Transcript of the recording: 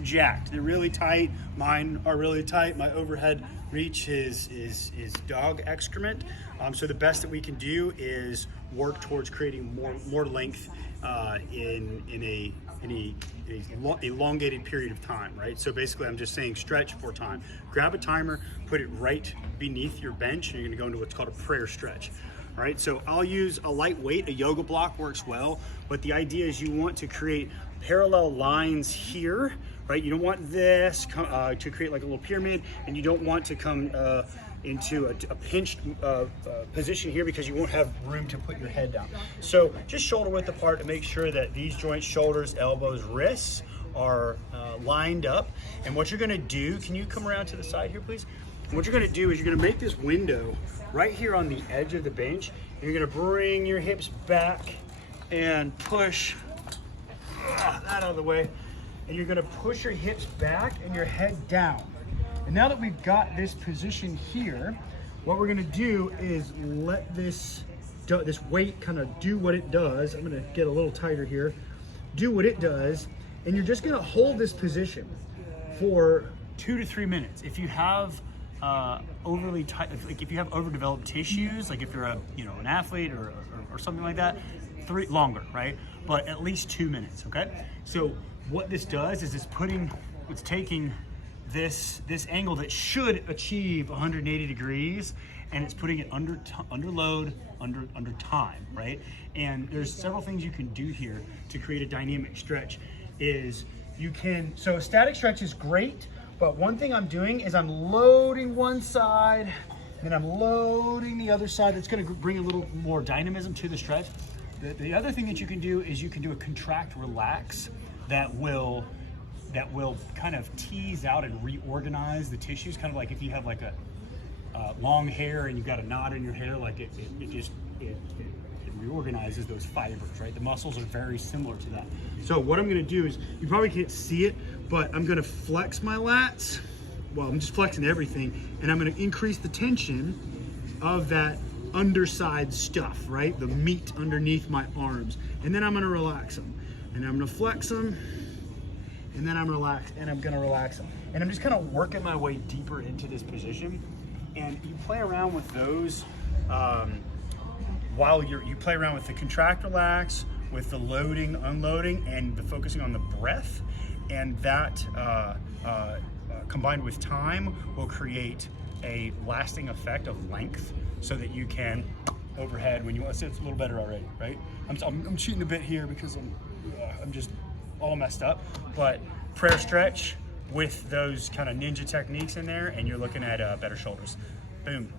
jacked. They're really tight. Mine are really tight. My overhead reach is dog excrement. So the best that we can do is work towards creating more length in a elongated period of time, right? So basically I'm just saying stretch for time. Grab a timer, put it right beneath your bench, and you're gonna go into what's called a prayer stretch. All right, so I'll use a light weight, a yoga block works well, but the idea is you want to create parallel lines here, right? You don't want this to create like a little pyramid, and you don't want to come into a pinched position here because you won't have room to put your head down. So just shoulder width apart to make sure that these joints, shoulders, elbows, wrists are lined up. And what you're gonna do, can you come around to the side here, please? What you're gonna do is you're gonna make this window right here on the edge of the bench. You're gonna bring your hips back and push that out of the way. And you're gonna push your hips back and your head down. And now that we've got this position here, what we're gonna do is let this weight kind of do what it does. I'm gonna get a little tighter here. Do what it does, and you're just gonna hold this position for 2 to 3 minutes. If you have overly tight, like if you have overdeveloped tissues, like if you're an athlete or something like that, longer, right? But at least 2 minutes, okay? So what this does is it's taking this angle that should achieve 180 degrees, and it's putting it under load, under time, right? And there's several things you can do here to create a dynamic stretch. So a static stretch is great, but one thing I'm doing is I'm loading one side, and I'm loading the other side. That's gonna bring a little more dynamism to the stretch. The other thing that you can do is you can do a contract relax that will kind of tease out and reorganize the tissues, kind of like if you have like a long hair and you've got a knot in your hair, like it reorganizes those fibers, right? The muscles are very similar to that. So what I'm gonna do is, you probably can't see it, but I'm gonna flex my lats. Well, I'm just flexing everything, and I'm gonna increase the tension of that underside stuff, right? The meat underneath my arms. And then I'm gonna relax them. And I'm gonna flex them, and then I'm gonna relax them. And I'm just kind of working my way deeper into this position. And you play around with those while you play around with the contract relax, with the loading, unloading, and the focusing on the breath. And that combined with time will create a lasting effect of length, so that you can overhead when you want to. It's a little better already, right? I'm cheating a bit here because I'm just all messed up, but prayer stretch with those kind of ninja techniques in there, and you're looking at better shoulders. Boom.